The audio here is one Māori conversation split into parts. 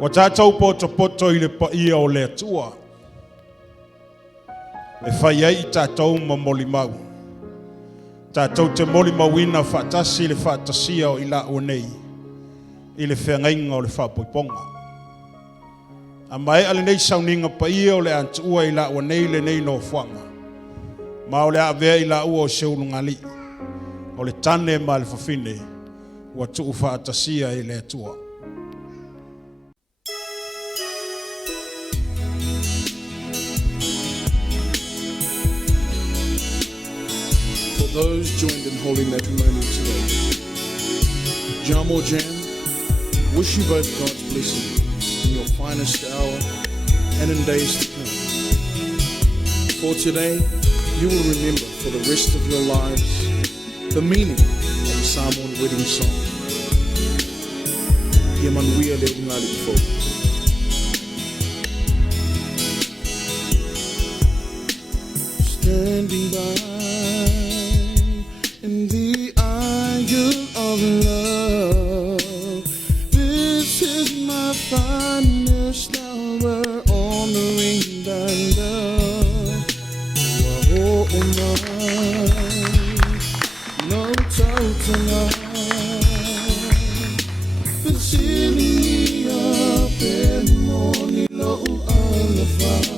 O tātou poto I le paia o le atua. E whai ai I tātou ma moli mau. Tātou te moli mauina whaatasi le whaatasia o I la o nei. I le whengainga o le whapoiponga. A mai ale nei sauninga paia o le antua I la o nei le nei no whanga. Ma o le avea I la ua o seulungali. O le tane ma le whawhine. Ua tuu whaatasia I le atua. Those joined in holy matrimony today, Jam or Jan, wish you both God's blessing in your finest hour and in days to come. For today, you will remember for the rest of your lives the meaning of the Samoan wedding song. Yemanuia le ungali fo. Standing by in the isle of love, this is my finest hour on the ring and oh my, no doubt tonight, but sending me up in the morning, low on the fire.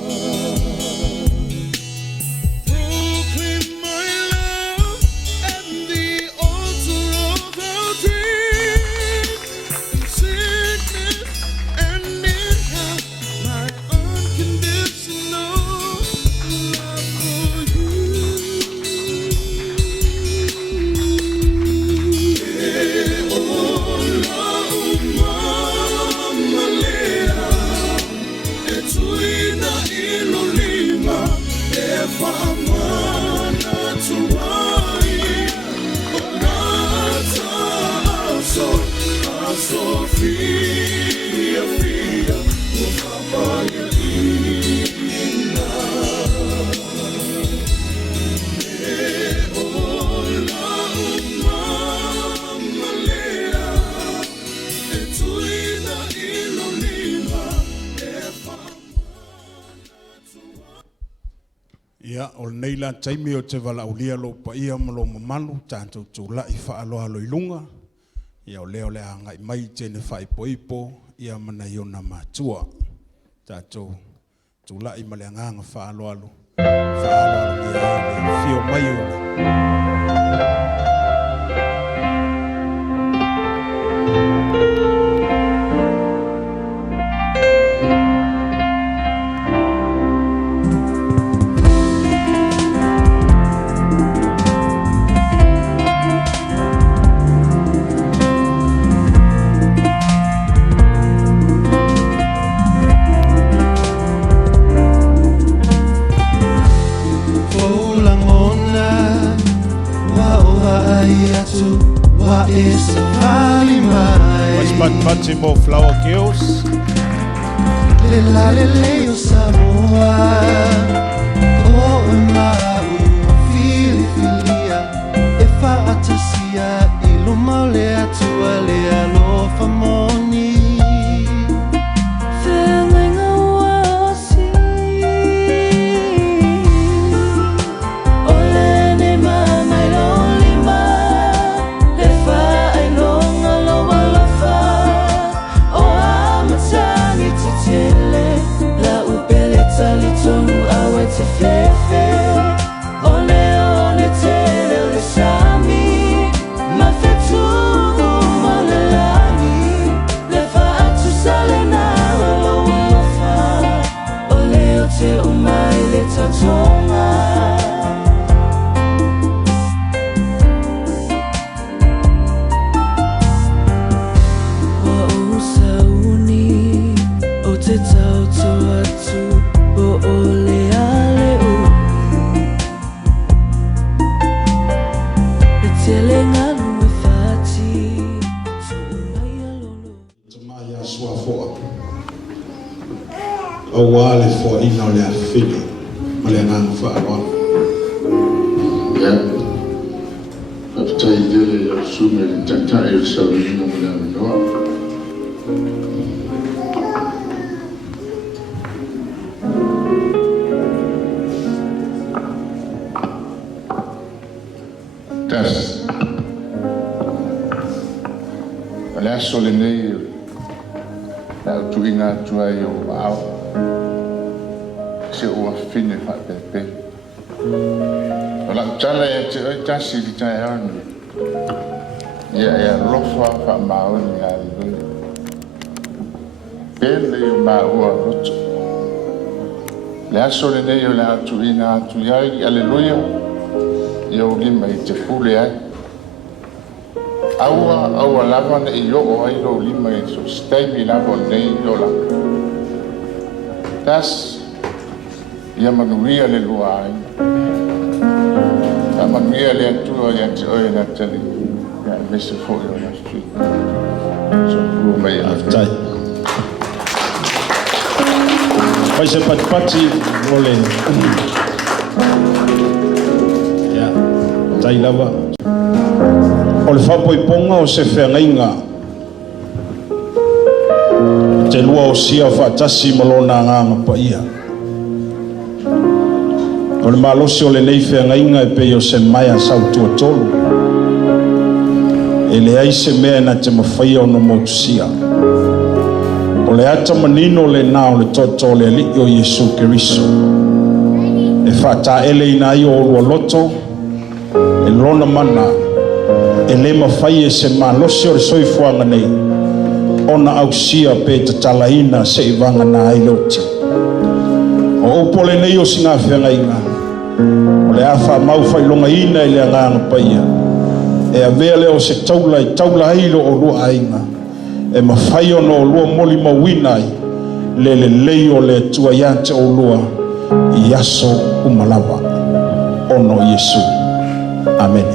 Neila taimi o te wala ulia lo pa ia malo mamalu tātou tūla I whaaloha loilunga. Ia o leo lea ngai mai tēne whai poipo ia mana iona mātua. Tātou tūla I male nganga whaaloha lo. Whaaloha lo ia le whio mai o. Pati mo flower girls. Lela lele o Samoa. O mau fili filia. E whaatasia I luma le atua le alofa moni. Whenga wasi. O lene mamai lolima. Le whaai longa loa lofa. La upele tali tonu awe te fefe. Ole ole tele ole sami. Ma fetu mole lani. Le fa atu sale na olo ulofa. Ole o te umai le tatonga. O wale fo ina o le afili. Ma le nganga whaaloha. Ya. After you sume le tata e saurina mo le anoa. Tasi. Ala sole nei la tu inga tu ai o au. Se o fine fa pepe. Ola tala e te oi Tasi di tai anu. Ya lofa fa maoni ya lui. Pele ma ua roto. Le sole nei o la tu inga tu ai aleluia. Yo lima i te fule ai. Aua lava na i o ai lo lima i so stai mi lava nei o la. Tas ia manuia le lua ai. Ta manuia le atua i ati oi na tali. Ia mese fo i o na street. So kua mai a Tai. Pai se pati ole. Ya, tai lava. O le whapoiponga o se whengainga te lua o sia whaatasi malona nganga pa ia. O le malosi o le nei whengainga e pei o se maia sautua tolu. E le aise mea na te mawhaia o no motusia. O le ata manino le nā o le toto o le ali o Yesu Keriso. E whaata ele ina i o lua loto e lona mana e le mawhai e se malosi o le soifuanga nei ona au sia pe te talaina se i vanga na ailoti o upole nei o singa whenga inga o le awha mau whailonga ina i le anganga paia e a vea leo se taula hailo o lua ainga e mawhai ono o lua moli mawinai le lei o le tua yante o lua i aso umalava ono Yesu. Amen.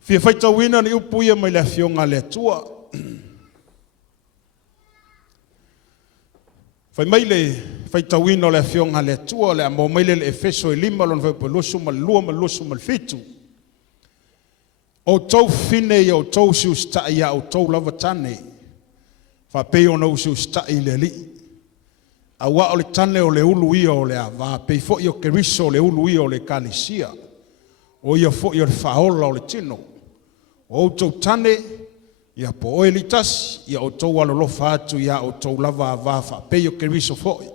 Fia faita wina ni upuia mai le fionga le tua. Fai mai le faita wina le fionga le tua le amo mai le Efeso e lima lon fai pelosu mal lua mal losu mal fitu. O tau fine i o tau siusta ia o tau lava tane. Fa peo na usiusta i le li. A wa o le tane o le ulu ia o le ava. Pei fo i o keriso o le ulu ia o le kalisia. O ia fo i o le faola o le tino. O tau tane, ia po oe li tasi, ia o tau alolofa atu, ia o tau lava avafa, peio keriso foi,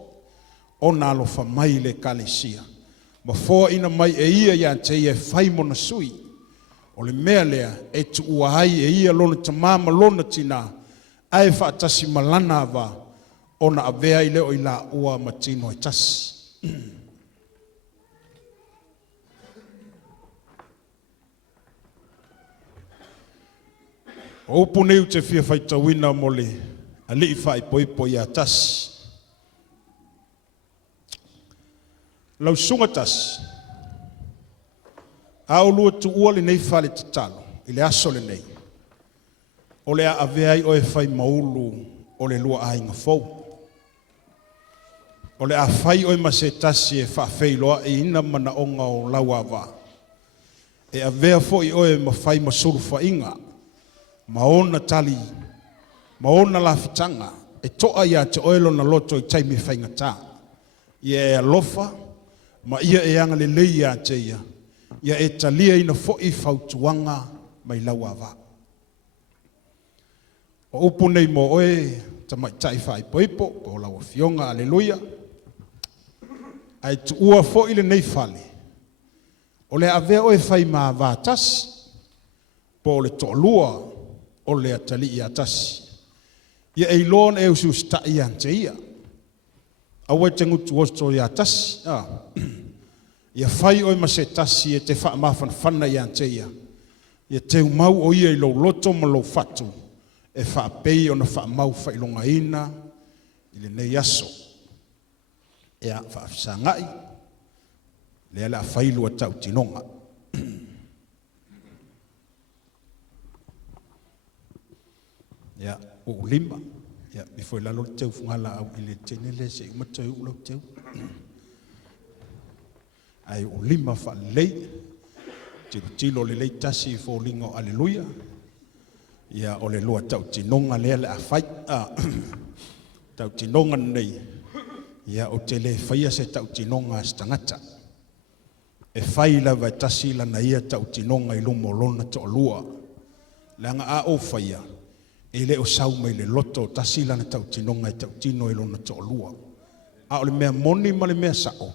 o na alofa mai le kalesia. Ma foa ina mai e ia te ia fai mona sui, o le mea lea, e tu ua hai e ia lona tamama lona tina, ae fa tasi malana ava, o na avea i leo i la ua matino e tasi. O puneu te fia faitawina mole a lii fai poipo i a tasi. Lau sunga tasi. A o lua tu ua le nei fale te talo, i le aso le nei. O le a aveai o e fai maulu o le lua a inga fau. O le a fai o e mase tasi e fa fei loa e ina mana onga o lau ava. E avea fo i o e ma fai masuru fa inga. Maona tali, maona lafitanga, e toa ia te oelo na loto i taimi whaingata. Ia e alofa, ma ia e anga le leia te ia. Ia e talia ina foi fautuanga mai lauava. O upu nei mo oe, ta mai tai whai poipo, o lawa fionga, aleluia. Ai tu ua foi le nei fale. O le avea oe whai maa vātasi, po le to lua, o le atali i atasi. Ia e lon e usu sta i ante ia. Awe te ngutu osto i atasi. Ia fai oi mase tasi e te wha mafan whana i ante ia. Ia te umau o ia i lo loto ma lo fatu. E wha pei o na wha mau wha ilonga ina. I le nei aso. Ia wha afisa ngai. Le ala whailu a tau tinonga. Ya, o lima. Ya, before la lo teu fungala au ile tenele se matau lo teu. Ai o lima fa lei. Tilo le lei tasi fo lingo aleluia. Ya o le loa tau tinonga le a fai. Tau tinonga nei. Ya o te le faia se tau tinonga stangata. e whai la vai tasi la na ia tau tinonga I lumo lona to lua. Langa a o whaia, e le o sau mai le loto tasi la na tau tinonga I tau tino I lona to lua. A o le mea moni ma le mea sao,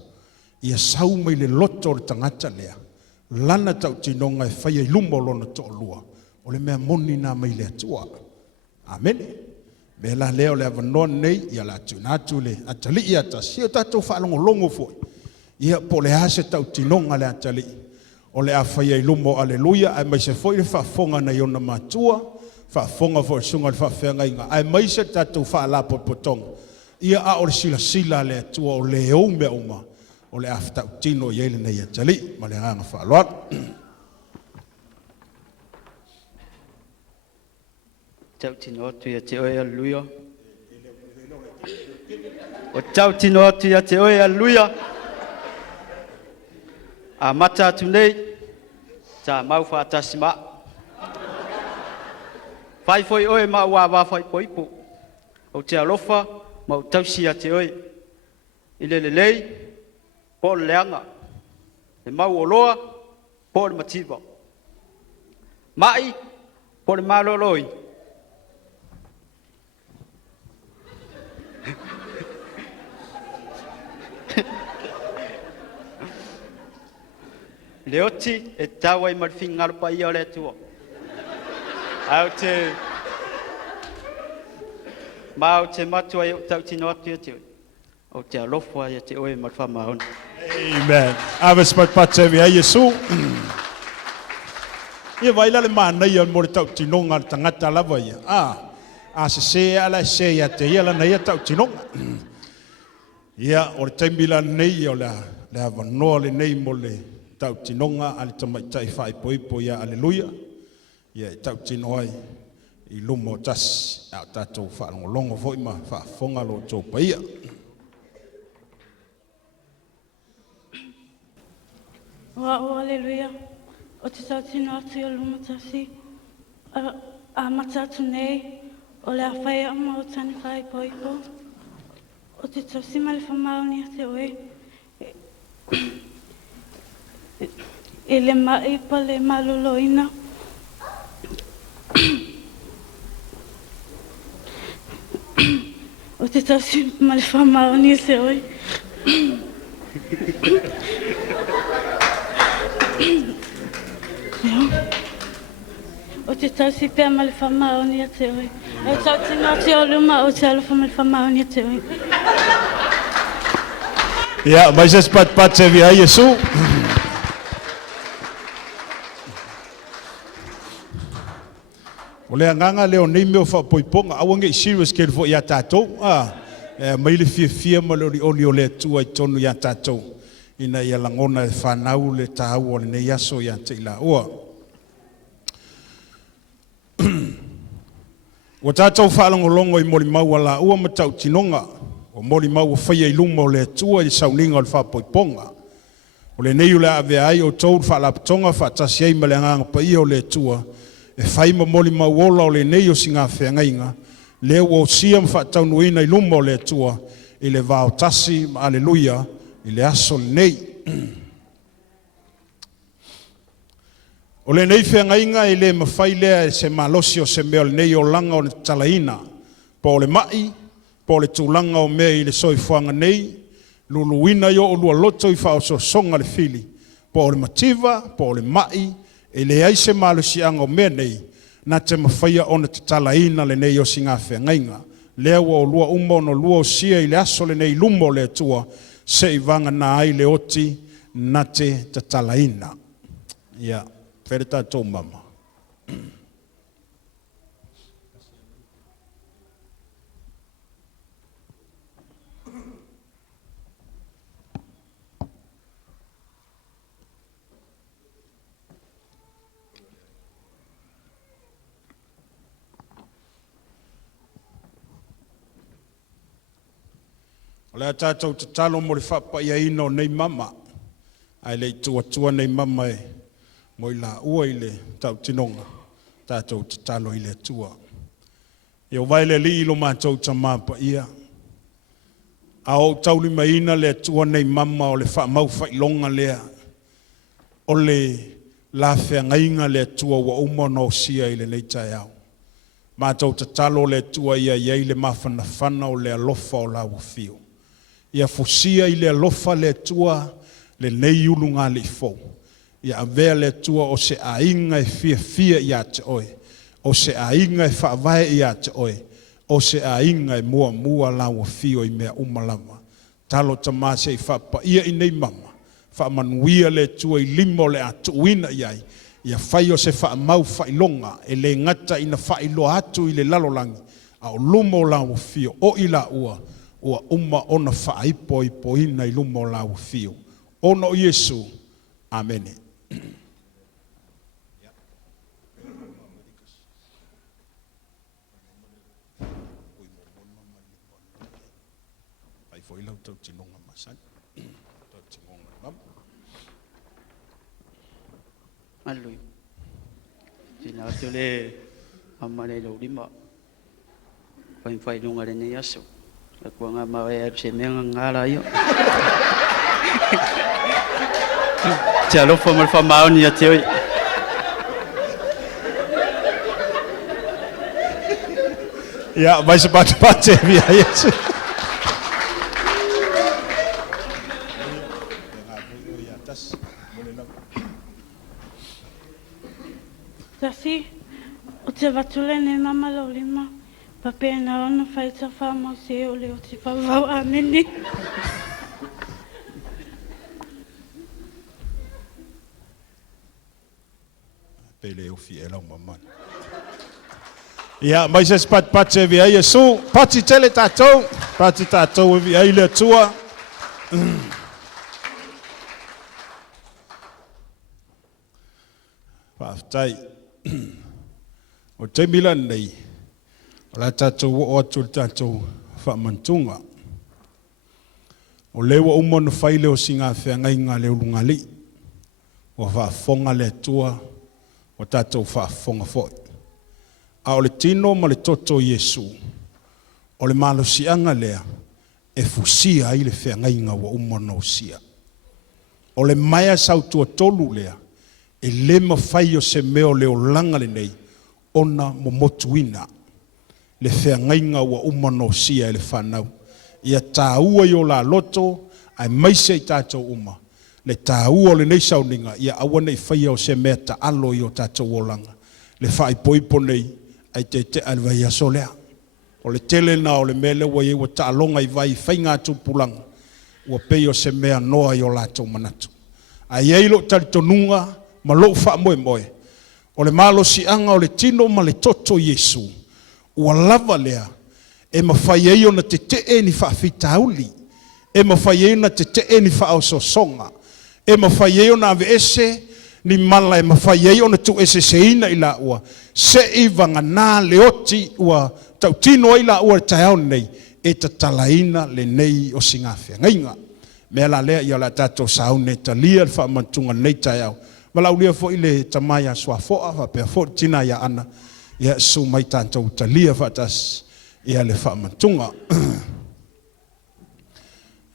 ia sau mai le loto le tangata lea, lana tau tinonga e whaia I lumo lona to lua, o le mea moni na mai le atua. Amen. Me la leo le avanoa nei, ia la tunatu le atali ia tasi, o tatou whaalongo longo foi. Ia po le hase tau tinonga le atali. O le a whaia I lumo aleluia, ai mai se foi le whaafonga na iona matua, whaafonga foi sunga le whaafenga inga, ai mai se tatou whaalapo potonga. Ia a o le sila le atua o le o mea uma, o le a tau tino I ele nei atali, ma le hanga whaaloan. Tau tino atu ia te oe aleluia. O tau tino atu ia te oe aleluia. A mata atu nei, ta mau whaatasi ma. Whai foi oe ma ua wawhai poipo. O te alofa, mau tausi a te oe. I le lei, po le leanga. Le mau o loa, po le mativa. Mai, po le maloloi. Le oti e tawa I marfinga pa ia le tua. Au te mau te matua I tau tino atu ia te oe. O te alofua ia te oe marfa maon. Amen. Ave spatpatevi a Yesu. Ia vaila le mana ia mo le tau tinonga le tangata lava ia. A se ala se ia te ia lana ia tau tinonga. Ia o le taimila nei o le avanoa le nei mo le tau tinonga ale tamaitai whaipoipo ia aleluia. Ia tau tino ai I lumo tasi. Au tatou whaalongolongo foi ma whaafonga lo tō paia. O aleluia. O te tau tino atu I lumo tasi. A matatu nei. O le a whaia ama o tani whaipoipo. O te tau sima le whamaoni a te oe. E le mai pa le maloloina. O te tasi ma le whamaoni a te oe. O te tasi pia ma le whamaoni a te oe. O tau tino te o luma o te alofa ma le whamaoni a te oe. Ia, mai se spatpatevi a Yesu. O le anganga leo nei meo whapoiponga, awange I serious ke fo ia tātou. Mai le fia ma le oli o le atua I tonu ia tātou. Ina ia langona e whanau le tāu o le nei aso ia te ila oa. O tātou whaalongolongo I mori mau ala ua ma tau tinonga. O mori mau o whaia I luma o le atua I sauninga o le whapoiponga. O le nei o le ave ai o tau whaalapatonga whaatasi ai ma le anganga pa ia o le atua. E whai ma moli mauola o le nei o singa whengainga, leo o siam whaataunuina I luma o le atua, I le vao tasi, ma aleluia, I le aso le nei. O le nei whengainga I le mawhai lea se malosi o se mea le nei o langa o le talaina, po le mai, po le tūlanga o mea I le soifuanga nei, luluina yo o lua loto I whao so songa le fili, po le mativa, po le mai, e le aise malo si ango mea nei, na te mawhaia ona te talaina le nei o singa whengainga. Lea o lua umbo no lua o sia I le aso le nei lumo le atua, se I vanga na ai le oti na te talaina. Ia, where tātou mama. O le tātou te talo mo le whapa ia ino nei mama. Ai le tua nei mama e mo I la ua I le tau tinonga. Tātou te talo I le tua. E o vaile li ilo mātou ta māpa ia. A o tau li maina le tua nei mama o le wha mau whailonga lea. o le la whengainga le tua wa umano sia i le nei tai au. Mātou te talo le tua ia iei le mawhana whana o le alofa o la wafio. Ia fusia i le alofa le tua le nei ulu ngā li fau. Ia avea le tua o se ainga e fia i a te oe. O se ainga e whaavae i a te oe. O se ainga e mua la wafio i mea umalama. Talo tamase i whapa ia i nei mama. Whaamanuia le tua i limo le atuina iai. Ia whai o se whaamau whailonga e le ngata ina whailo atu i le lalolangi. Au lumo la wafio o i la ua. Ua ona whaipo i poina i lumo la wafio. Ono Yesu. Amen. Aleluia. Tina tole amane lo lima. Fai nunga le nei aso. Aku nga mawe se menga ngala yo. Chalo formal famaoni ya teo. Ja, vai se bate via Yesu. Tasi, o te watule ne mama lau lima, pape na ona whaita whamau se o leo te whawau ameni. Pele o fi ela mamãe. Ja, mas esse pate via Yesu, pate tele tatou via ile tua. Paftai. O te mila nei, o la tatou o atu tatou whamantunga. O lewa umonu whaile o singa whengai ngā leo lungali. O whafonga le tua, o tatou whafonga foi. A o le tino ma le toto Yesu, o le malo sianga lea, e fusia i le whengai ngā wa umonu sia. O le maia sautua tolu lea, e le mawhai o se meo leo langa le nei, ona momotuina, le whengainga wa umano sia e le whanau. Ia tāua i o la loto, ai maise i tātou uma. Le tāua o le nei sauninga, ia awana i whaia o se mea ta alo i o tātou o langa. Le whai poipo nei, ai te alwai aso lea. O le tele na o le mele wa i wa ta alonga i vai whainga tupulanga. Ua pei o se mea noa i o lātou manatu. Ai eilo talitonunga, ma lo fa moe. O le malo si anga o le tino ma le toto Yesu. Ua lava lea. E mawhai eio na te te ni wha whitauli. E mawhai eio na te te ni wha ausosonga. E mawhai eio na ave ese ni mala. E mawhai eio na tu ese seina i la ua. Se i vanga nā leoti ua tau tino i la ua taiao nei. E ta talaina le nei o singawhia. Ngainga. Mea la lea i ala tato saune ta lia wha mantunga nei taiao. Walau lia fo ile tamaya swa foa fa pe fo tina ya ana ya su mai tanto talia fatas ia le fa mantunga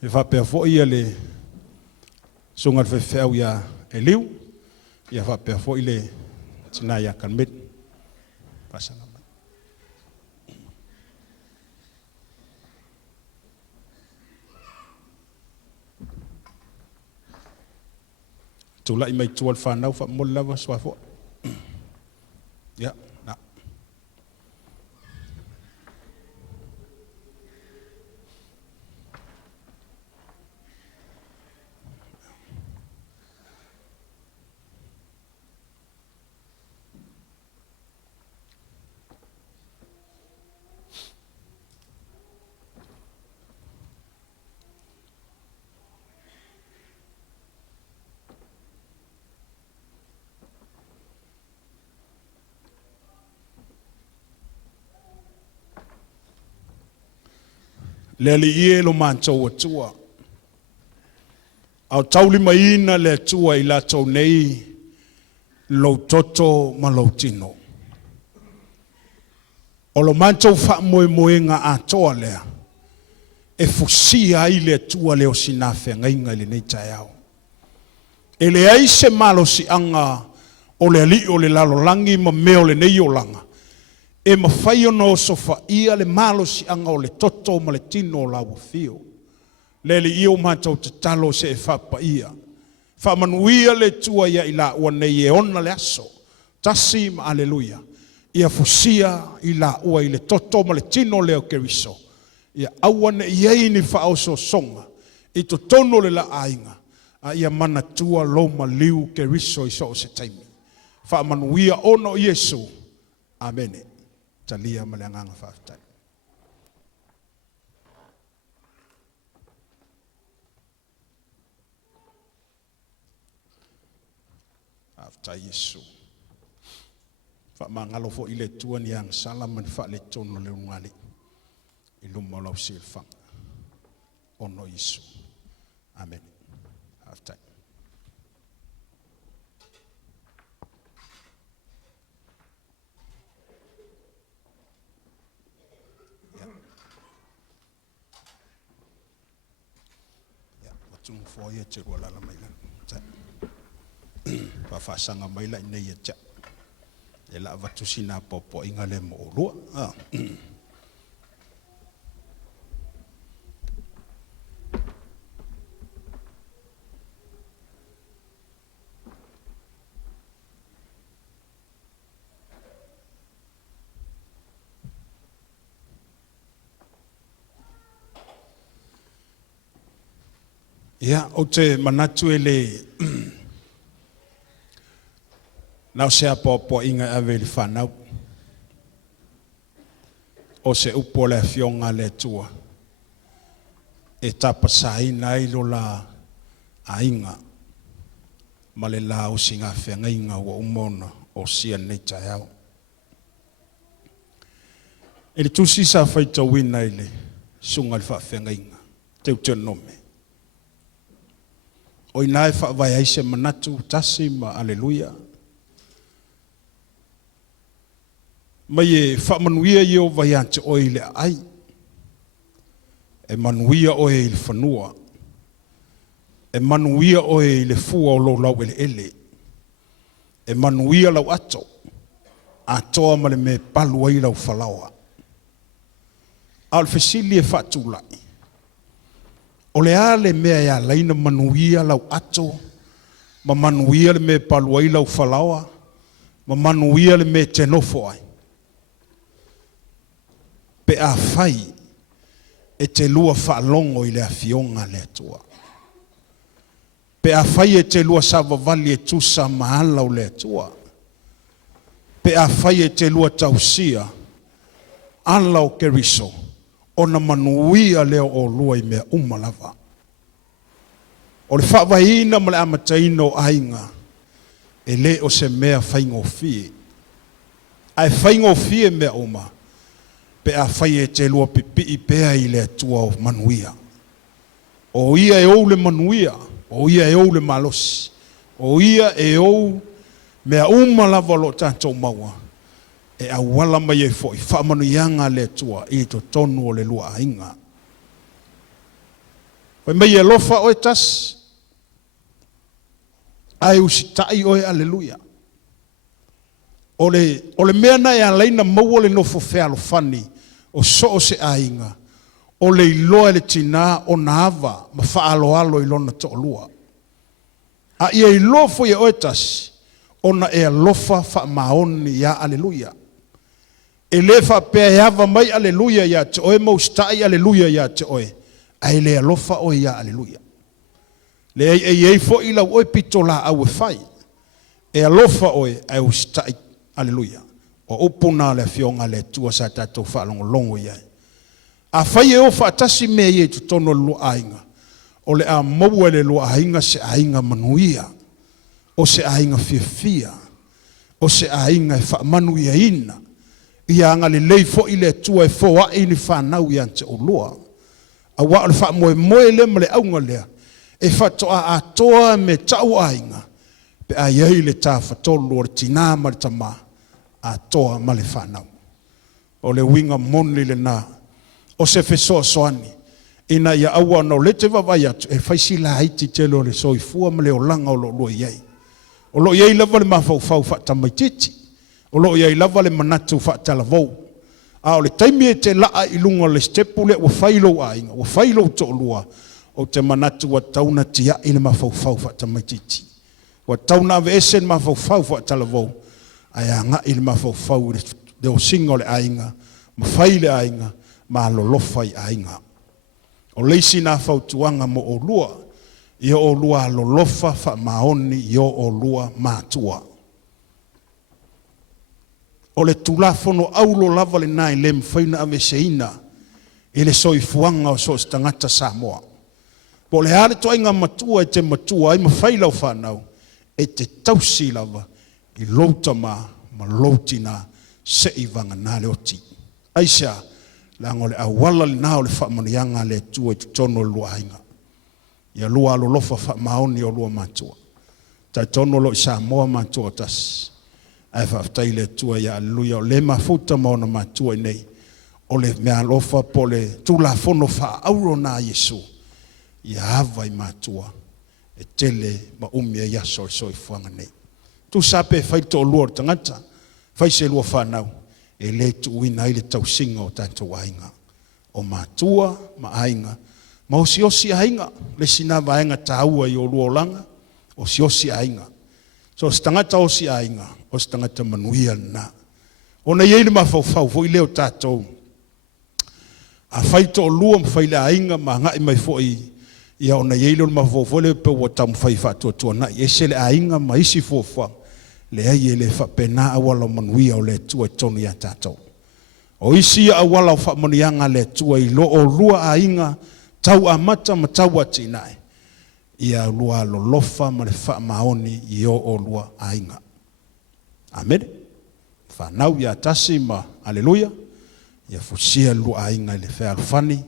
e fa pe fo ia le sunga fe feu ya eliu ia fa pe fo ile tina ya kan mit pasanga tu lai mai tual whanau wha mola wa swafo. Ya, na. Le li ie lo mantou atua. Au tauli maina le atua i la tau nei lo toto ma lo tino. O lo mantou wha moe ngā atoa lea. E fusia i le atua leo sinafe ngainga le nei tai au. E le ai se malo si anga o le ali o le lalolangi ma meo le nei o langa. E ma fai ono sofa ia le malo si anga o le toto ma le tino o lau fio. Le i o mātou te talo se e whapa ia. Whamanuia le tua ia i la ua nei e ona le aso. Tasi ma aleluia. Ia fusia i la ua i le toto ma le tino leo keriso. Ia awane iei ni whaoso songa. I to tono le la ainga. A ia mana tua loma liu keriso i so se taimi. Whamanuia ono Yesu. Amene. Talia maleanganga whaftai. After Yesu. Whamangalo fo ile tua ni ang salaman fa le tono le ungali. Iluma lau silfang. Ono Yesu. Amen. After. Watung fo ye te rola la maila. Whawhasanga maila i nei atia. E la watusina popo inga le mo orua. Ia, o te manatu e le nau se apopo inga ave li whanau. O se upo le fionga le tua. E tapa saina ilo la ainga. Ma le la o singa whenga inga wa umona o sia neita yao. E le tusi sa whaita wina ile sunga le whenga inga. Teu te nome. O inae whawai aise manatu tasi ma aleluia. Mai e whamanuia i o vai ante o le ai. E manuia o le whanua. E manuia o le fua o lo lau ele ele. E manuia lau ato. A toa ma le me palu ai lau whalawa. Al fesili e whatulai. O le ale mea ia laina manuia lau ato. Ma manuia le me palu ai lau whalawa. Ma manuia le me tenofo ai. Pe a fai e te lua whaalongo i le afionga le atua. Pe a fai e te lua savavali e tusa mahala o le atua. Pe a fai e te lua tausia ala o keriso o na manuia leo o lua i mea umalava. O le whawaina ma le amataina o ainga e le o se mea whaingo fie. Ai whaingo fie mea uma. Pe a whai e te lua pipi i pea i le atua o manuia. O ia e ou le manuia, o ia e ou le malosi, o ia e ou mea umalava lo tātou maua. E a wala mai e fo i whamanuianga le atua i to tonu o le lua ainga. Wai mai e lofa o e tas, ai usitai o e aleluia. O le mea na e alaina maua le nofo fea lo fani o so o se ainga. O le iloa le tina o na ava ma whaalo alo i lona to lua. A ia i lofo i oetas o na e alofa wha maoni ia aleluia. E le wha pea e ava mai aleluia ia te oe maustai aleluia ia te oe. A le alofa o ia aleluia. Le ei fo i lau oe pitola au e whai. E alofa oe ai ustai aleluia. O upuna le fionga le tua sa tatou whaalongo longo iai. A whai e o whaatasi me i e tu tono lua ainga. O le a maua le lua ainga se ainga manuia. O se ainga fia. O se ainga e whaamanuia ina. Ia anga le leifo i le tua e fōa i ni whanau i ante o lua. A wa le whaamoe moe le ma le aunga lea. E whatoa a toa me tau ainga. Pe a iei le tā whatolu o le tina ma le tama. A toa ma le whanau. O le winga moni le nā. O se fesoa soani. ina ia aua no le te vavai atu e faisila haiti te lo le soifua ma le olanga o lo lua iei. O lo iei lava le mafaufau faatamaititi. O lo iei lava le manatu faatalavou. A o le taimi e te laa i lunga le stepu le ua failo ainga, ua failo to lua o te manatu wa tauna tia i le mafaufau faatamaititi. Wa tauna ave ese le mafaufau faatalavou. Ai anga i le mafaufau le o singa o le ainga, ma faile ainga, ma lolofa i ainga. O leisi na fautuanga mo o lua, i o lua lolofa fa maoni i o lua matua. O le tulafono aulo lava le nai le mwhaina ave seina, i le soifuanga o so stangata Samoa. Po le hale to inga matua e te matua, i mawhaila o whanau, e te tausi lava, i louta ma loutina se i vanga nā le oti. Aisha, lango le awala le nao le whamanianga le tua i tutono lua ainga. Ia lua alo lofa whamaoni o lua matua. Tai tono lo i Samoa matua Tasi. Ai whaftai le tua ia Aleluia o le mafuta maona matua i nei. O le mea lofa po le tula fono wha auro na Yesu. Ia hava i matua. E tele ma umia yaso i soi fuanga nei. Tu sape whaito o lua o tangata. Whaise lua whanau. E le tuina i le tausinga o tātou ainga. O matua ma ainga. Ma o si osi ainga. Le sinava ainga tāua i o lua o langa. O si osi ainga. So si tangata o si ainga. O si tangata manuia na. O na iei le mawhauwhau. Fo i leo tātou. A whaito o lua mwhaile ainga. Ma ngai mai fo i. Ia o na iei le mawhauwhau. Le pe o tamu whai whatua tua na. E se le ainga ma isi fo whang. Le ai e le whapena awala manuia o le tua i tonu ia tātou. O isi awala o whamanianga le tua i lo o lua a inga tau a mata ma tau a tinae. Ia lua lo lofa ma le whamaoni i o lua a inga. Amen. Whanau ia Tasi ma Aleluia. Ia fusia lua a inga i le whea alfani.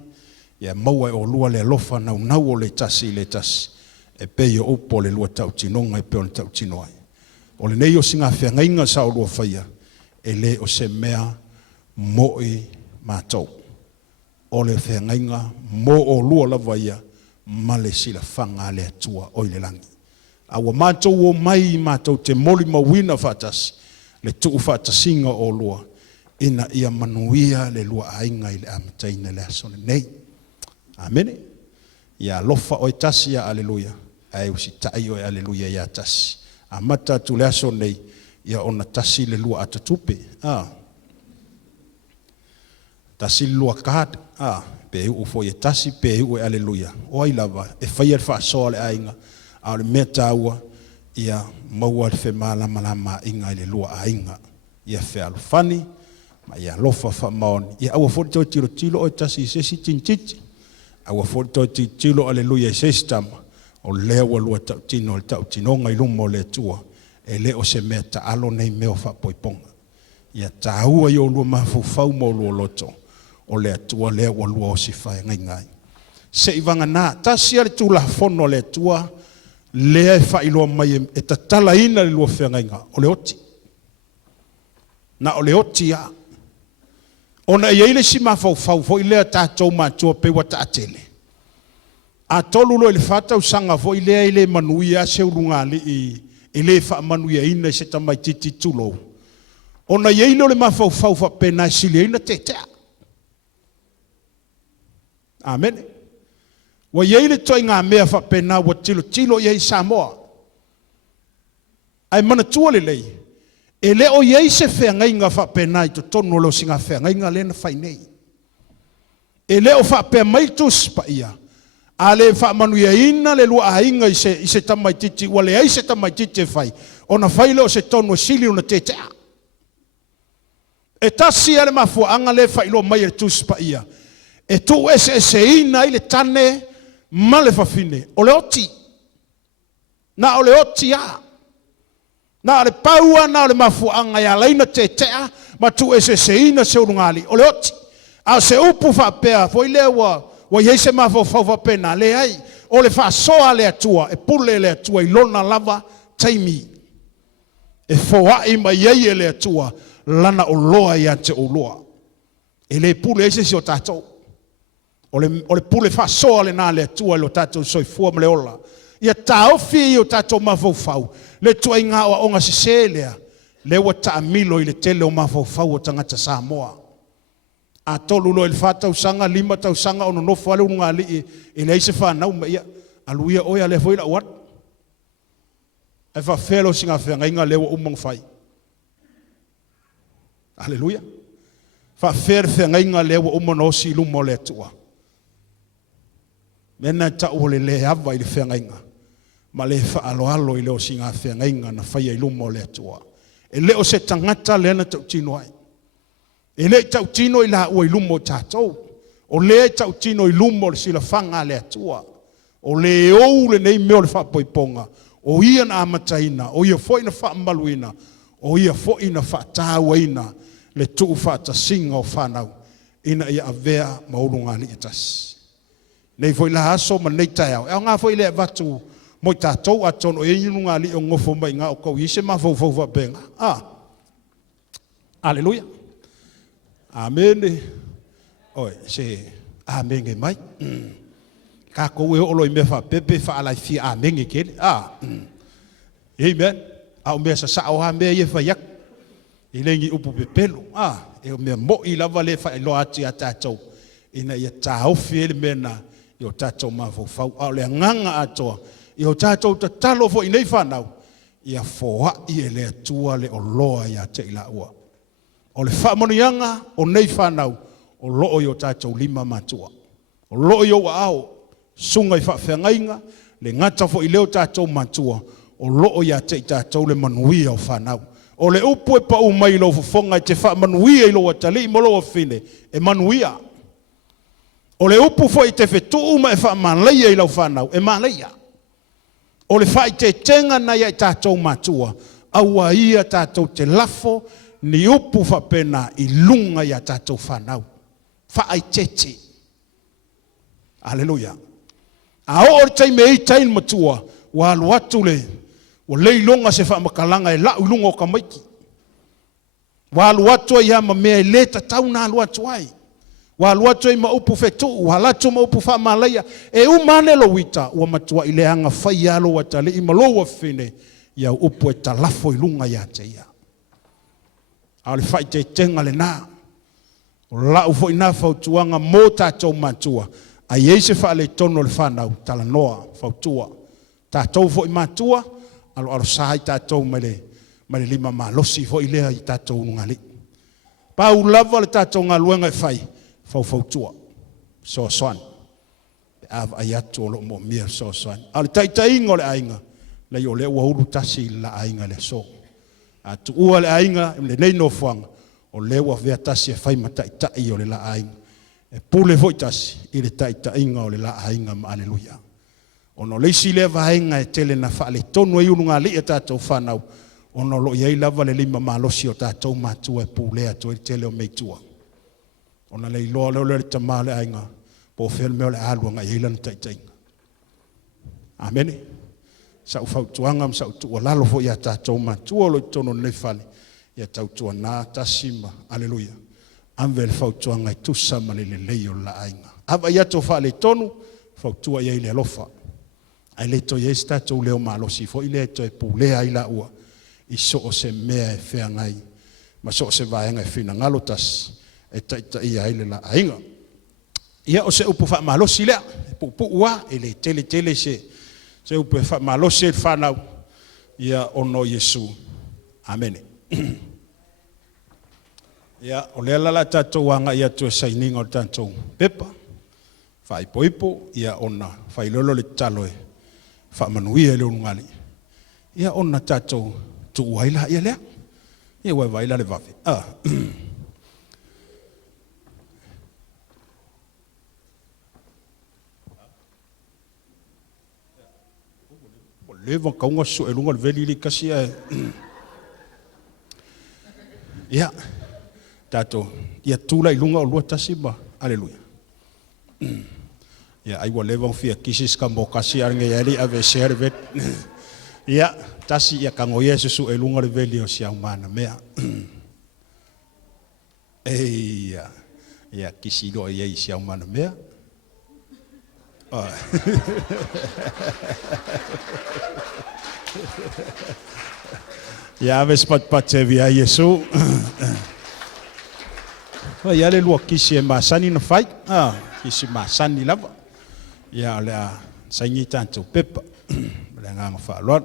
Ia maua o lua le lofa nau o le Tasi le Tasi. E pe i upo le lua tau tinonga e pe o le tau tinoai. O le nei o singa whenga inga sa o lua whaia, e le o se mea moi mātou. O le whenga inga mo o lua lava ia, ma le sila whanga le atua o le langi. Awa mātou o mai mātou te moli mawina whatasi, le tuu whatasinga o lua, ina ia manuia le lua ainga i le amataina le asone nei. Amene. Ia lofa o Tasi ia Aleluia, ai usi tai o Aleluia ia Tasi. A mata tu le aso nei, ia ona Tasi le lua atatupe. Tasi le lua kād. Pe u fo ye Tasi, pe u e Aleluia. O ai lava, e whaia le whaasoa le ainga. A le mea tāua, ia maua le whemala malama inga i le lua ainga. Ia whea alufani, ma ia lofa whamaoni. Ia awa fo toi tilo o Tasi i sesi tintiti. Awa fo toi tilo Aleluia i sesi tama. O lea wa lua tau tino, le tau tino ngai lumo le tua, e le o se mea ta alo nei meo wha poiponga. Ia ta hua i o lua mawhau mo lua loto, o lea tua lea wa lua o si whai ngai. Se i vanga nā, Tasi ale tu la fono le tua, lea e whai loa mai e ta tala ina le lua whea ngai o le oti. Na o le oti a. O na i eile si mawhau fo i lea tātou mātua pe wa ta atele. A tolu lo le fata usanga fo ile ile manuia se urunga i le fa manuia ina se tamai titi tulo. Ona yeilo le mafau fa pena sile ina tete. Amen. Wa yeile to inga mea fa pena wa tilo ye Samoa. Ai mana tua le. E le o ye se fe nga fa pena to tono lo singa fe nga le na fai nei. E le o fa pe mai tus pa ia. Ale fa manuia ina le lua ainga i se tamai titi, wale ai se tamai titi fai. Ona fai leo se tono sili una tete a. E Tasi ale mafua anga le fai lo mai e tuspa ia. E tu ese ina ile tane ma le fafine. O le oti. Na o le oti a. Na le paua na o le mafua anga ia leina tete a. Ma tu ese ina se urungali. O le oti. A se upu fa pea. Foi lewa. Wa yese mafau pena le ai o le fa soa le atua e pule le atua i lona lava taimi e foa i mai ye le atua lana o loa ia te o loa e le pule ese si o tatou o le pule whasoa le nā le atua lo tātou soifua ma le ola. Ia taofi o tātou mawhauwhau. Le tua i ngā o onga siselea. Le wa taamilo i le tele o mawhauwhau o tangata Samoa. A tolu lo il whatau sanga, 5 tau sanga ono no whale unga li i le ise whanau ma ia. Aluia oia le fwila wat. E whawhelo singa whenga inga lewa umang whai. Aleluia. Whawhelo whenga inga lewa umang osi lumo le tua. Mena tau le le awa i le whenga inga. Ma le whaalo alo i leo singa whenga inga na whai i lumo le tua. E leo se tangata lena tau tino ai. E le tau tino i la ua i lumo tātou. O le tau tino i lumo le sila whanga le atua. O le ou le nei meo le whapoiponga. O ia na amataina. O ia fo ina whaamaluina. O ia fo ina whaatauaina. Le tuu whaatasinga o whanau. Ina ia avea maurunga li itas. Nei fo ila aso ma nei tai au. E ngā fo ile vatu moi tātou atono e inunga li o ngofo mai ngā o kau ise ma fau fau vapenga. Aleluia. Amen. Oi, se amen e mai. Ka ko e olo i me fa pepe fa ala fi amen e kele. Amen. Au me sa o ha me e fa yak. I lengi upu pepelo. E o me mo i lava le fa lo ati atatou. Ina ia tau fiel mena i o tatou ma fau fau. Au le nganga atoa. I o tatou ta talo fo i nei whanau. Ia foa i e le atua le o loa ia te ila ua. O le whamonianga o nei whanau. O loo i o tatou 5 matua. O loo i o ao. Sunga i whawhengainga. Le ngata fo i leo tatou matua. O loo ia te tatou le manuia o whanau. O le upu e pa umai lo fufonga i te whamanuia i lo atali i molo o fine. E manuia. O le upu fo i te whetu uma e whamaleia i lo whanau. E maleia. O le whai te tenga na ia i tātou matua, aua ia tātou te lafo, ni upu whapena i lunga ia tātou whanau. Whai tete. Aleluia. A o te me i tain matua, wa alu atu le, o leilonga se whamakalanga e lau lunga o ka maiki. Wa alu atu ia ma mea i leta tau na alu atu ai. Wa alu atu i ma upu whetu, wa latu ma upu whamaleia, e umane lo wita, wa matua i leanga whai alo wa tali, i maloa whine, ia upu e talafo i lunga ia te ia. A le whai te tenga le nā, o lau fo i nā whautuanga mō tātou matua, a yeise wha le tono le whanau, tala noa, whautua. Tātou fo i matua, alo sāi tātou mai le 5 malosi fo i lea i tātou nungali. Pau lava le tātou ngā luenga e whai, fautua so swan av ayatu lo mo mir so swan al tai ngole ainga le yo le wa ulu tasi la ainga le so atu ua le ainga le nei no fuang o le wa vea tasi e fai mata tai o le la ainga e pule foi tasi i le tai inga o le la ainga ma aleluia ono le si le va ainga e tele na fa le tonu e unga le e tatou whanau ono lo iei lava le 5 malosi o tatou matua e pule atu e tele o meitua. Ona le loa le tamale ainga po fel me le alu nga ilan tai. Amen. Sa ufau tuanga sa tu lalo fo ya tatou matua lo tono le fale ya tautua na tasima. Aleluia. Anvel fau tuanga tu sama le leio la ainga. Ava ya to fale tonu fau tua ye le lofa. Ai le to ye sta to le malo si fo ile to e pule ai la ua. Iso o se mea e fea ngai. Ma so se vaenga e fina ngalotas. E taita ia ele la ainga. Ia o se upu wha malosi lea, pupu ua, ele tele se upu wha malosi e whanau, ia ono Yesu. Amen. Ia o lea lala tatou wanga ia tu e saininga o tatou pepa, whai poipo, ia ona, whai lolo le talo e, wha manuia le unungali. Ia ona tatou tu uaila ia lea, ia waila le vafe. Leva kaunga su e lunga le veli li kasi e. Ia, tato, ia tula i lunga o lua tasi ba, aleluia. Ia, aiwa leva o fia kisis ka mo kasi aringa iali ave sehere vet. Ia, tasi ia kango ia su e lunga le veli o siya umana mea. Ia, ia kisilo ia i siya umana mea. Ya ves pat via Yesu. Ya le lua kisi masani no fai. Kisi masani lava. Ya le sangi tanto pepa. Le nganga fa lot.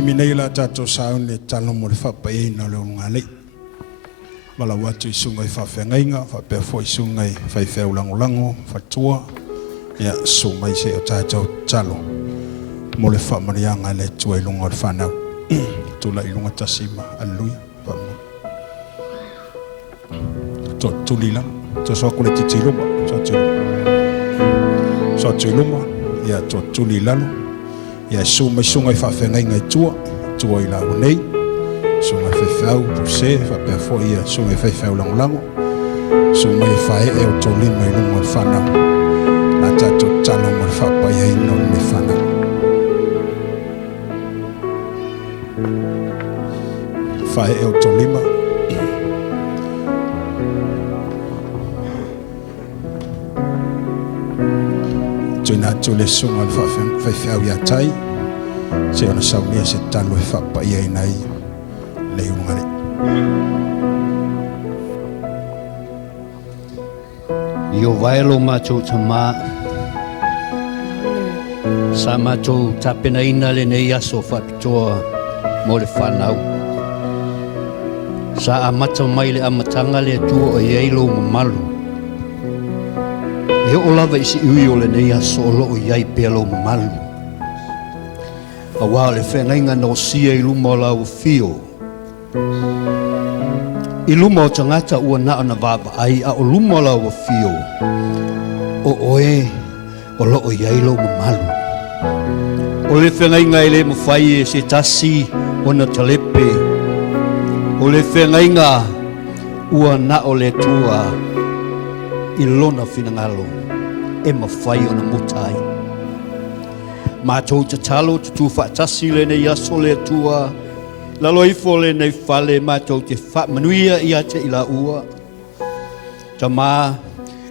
taimina ila tato saune talo mo le whapa e na leo ngale. Mala watu isunga i whawhengainga, whapea fo isunga i whaiwheu langolango, whatua. Ia sunga i se o tato talo. Mo le whamarianga le tua i lunga o le whanau. Tula i lunga tasima, aleluia. To tulila, to soako le titiluma, so tiluma, ia to tulilalo. Ia sunga i whawhengainga i tua i la unei. Sunga i whawhau, puse, whapea fo ia sunga i whawhau langolango. Sunga i whae e o tolima i lunga o le whanau. Na tato talo mo le whapa ia ino le whanau. Whae e o tolima. Tuna tule sunga le whawhau ia tai. Se ona saunia se talo e whapa ia inai le ungare. Io vaelo mātou tamā. Sa mātou tapena ina le nei aso whapitoa mo le whanau. Sa amata mai le amatanga le tua o ieilo mamalu. E o lava isi ui o le nei aso o loo iai pelo mamalu. A wā le whengainga no sia i luma o lau fio. I luma o tangata ua naa na vava ai a o luma o lau fio. O oe o loo iailo mamalu. O le whengainga i le mawhai e se tasi o na talepe. O le whengainga ua na o le tua i lona whinangalo e mawhai o na mutai. Mātou te talo te tu whaatasi le nei aso le tua. Lalo ifo le nei whale mātou te whaamanuia ia te ila ua. Ta mā,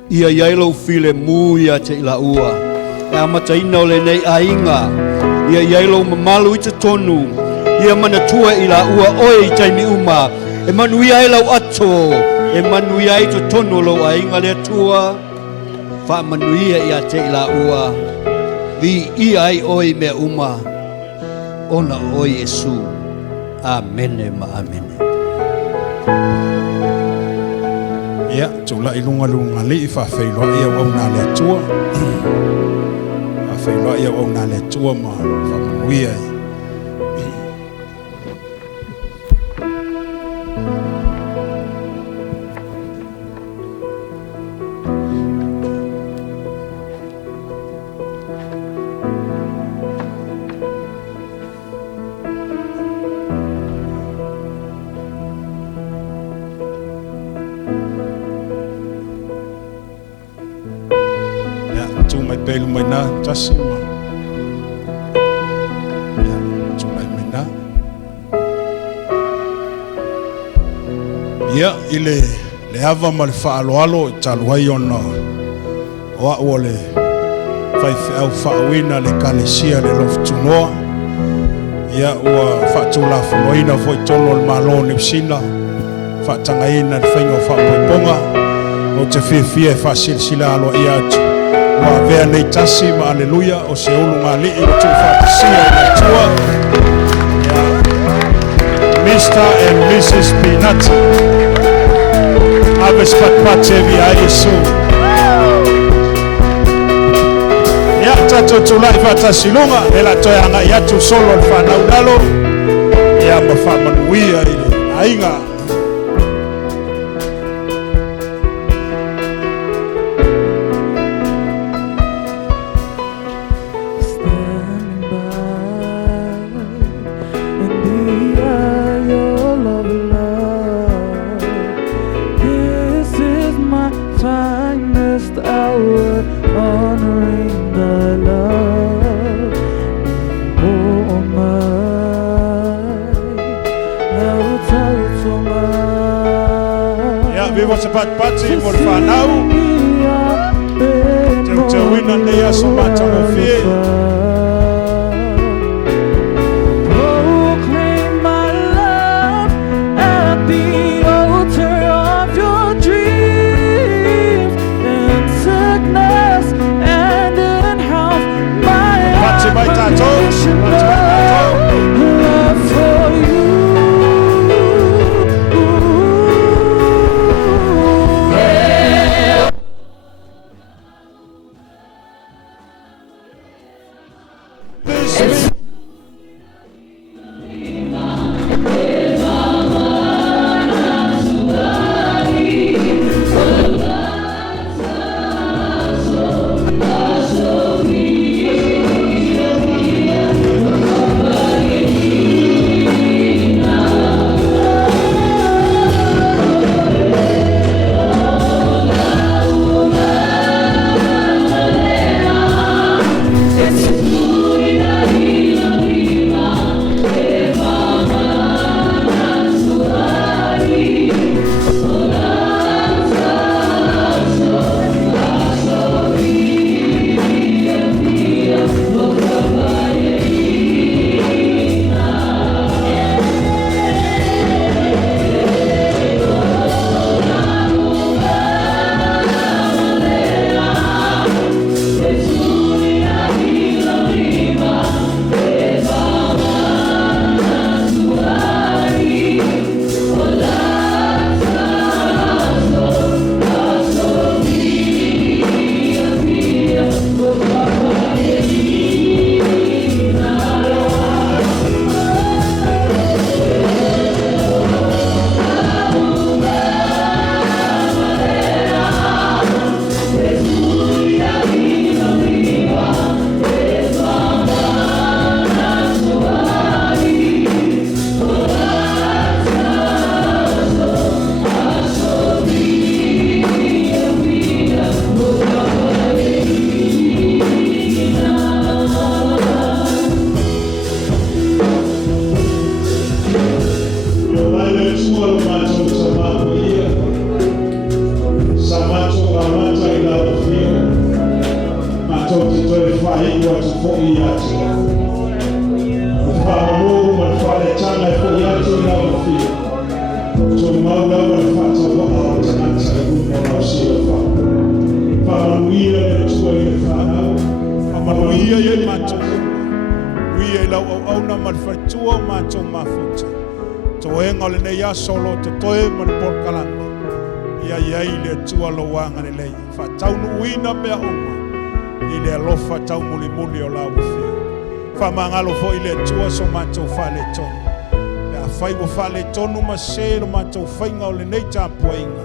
ia iailo while mū ia te ila ua. E amata ina o le nei ainga. Ia iailo mamalu i te tonu. Ia manatua ila ua oe i taimi uma. E manuia e lau ato. E manuia i te tonu lau ainga le tua. Whaamanuia ia te ila ua. Vi ia ai oi mea uma. Ona oi Yesu. Amene ma amene. Ia, tula i lunga li i whawhailoa ia wauna le tua. Whawhailoa ia wauna le tua ma whamanuia i. Pelu mai na tasi ma. Ya, tula mai na. Ya, ile le hava ma le whaaloalo taluai ona o le au whaawina le kalesia le loftunoa. Ya, ua whaatula whanoina foi tono le malo ne psina. Whaatangaina le whainga o whaapoiponga. O te whiawhia e whaasilsila aloa ia atu. Wa vea nei tasi ma aleluia o se ulu ngā li i o tu whaatasia i la tua. Mr&Mrs. PINATI. Aves patpate vi a Yesu. Ia tato tulai whaatasilunga e la toianga i atu solo le whanaunalo. Ia ma whamanuia i le ainga. Pati mo le whanau te wina nei aso mata mo fie. Proclaim my love at the altar of your dreams. In sickness and in health, my Pati mai tato, pati mai tato. So manda o fata o a tana sa ku o si fa. Fa uia e tua e fa. Fa uia e mato. Uia la o na ma fa tua mato ma futa. To enga le ne ya solo to toe ma por kalanga. Ia le tua lo wanga le lei. Fa tau nu uina me oma. Ile alofa tau muli muli o la ufia. Fa mangalo fo ile tua so mato fa le tonu. Fai wo fale tonu masero matou fainga o le nei tapuainga.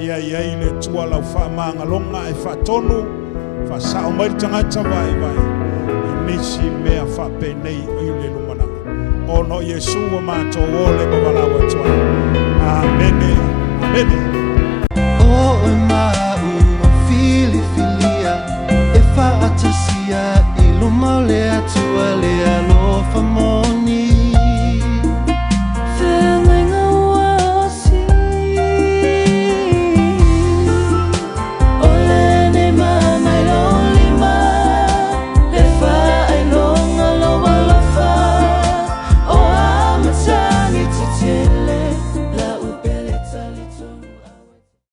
Ia le tua lau wha maanga longa e wha tonu, wha sao mai tangata vai vai. I nisi mea wha penei i le lumana. O no Yesu o matou o le mawalawa tua.